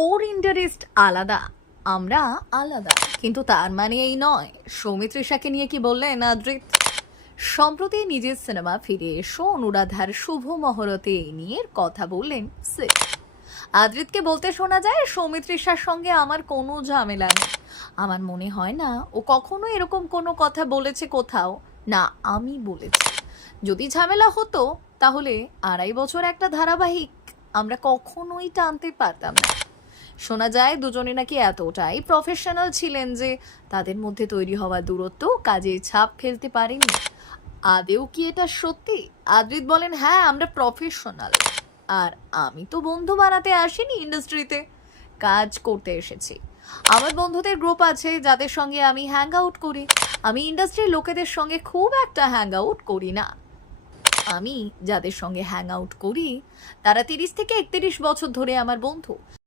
ওর interest আলাদা, আমরা আলাদা, কিন্তু তার মানে এই নয়। সৌমিত্রিষাকে নিয়ে কি বললেন আদ্রিত? সম্প্রতি নিজের সিনেমা ফিরে এসো অনুরাধার শুভ মহরতে এই নিয়ে কথা বললেন সিদ। আদ্রিতকে বলতে শোনা যায়, সৌমিত্রিষার সঙ্গে আমার কোনো ঝামেলা নেই। আমার মনে হয় না ও কখনো এরকম কোনো কথা বলেছে কোথাও, না আমি বলেছি। যদি ঝামেলা হতো তাহলে 2.5 বছর একটা ধারাবাহিক আমরা কখনোই টানতে পারতাম না। শোনা যায় দুজনে নাকি এতটাই প্রফেশনাল ছিলেন যে তাদের মধ্যে তৈরি হওয়া দূরত্ব কাজে ছাপ ফেলতে পারেনি। আদেও কি এটা সত্যি? আদ্রিত বলেন, হ্যাঁ আমরা প্রফেশনাল। আর আমি তো বন্ধু বানাতে আসিনি, ইন্ডাস্ট্রিতে কাজ করতে এসেছি। আমার বন্ধুদের গ্রুপ আছে যাদের সঙ্গে আমি হ্যাং আউট করি। আমি ইন্ডাস্ট্রির লোকেদের সঙ্গে খুব একটা হ্যাং আউট করি না। আমি যাদের সঙ্গে হ্যাং আউট করি তারা 30 থেকে 31 বছর ধরে আমার বন্ধু।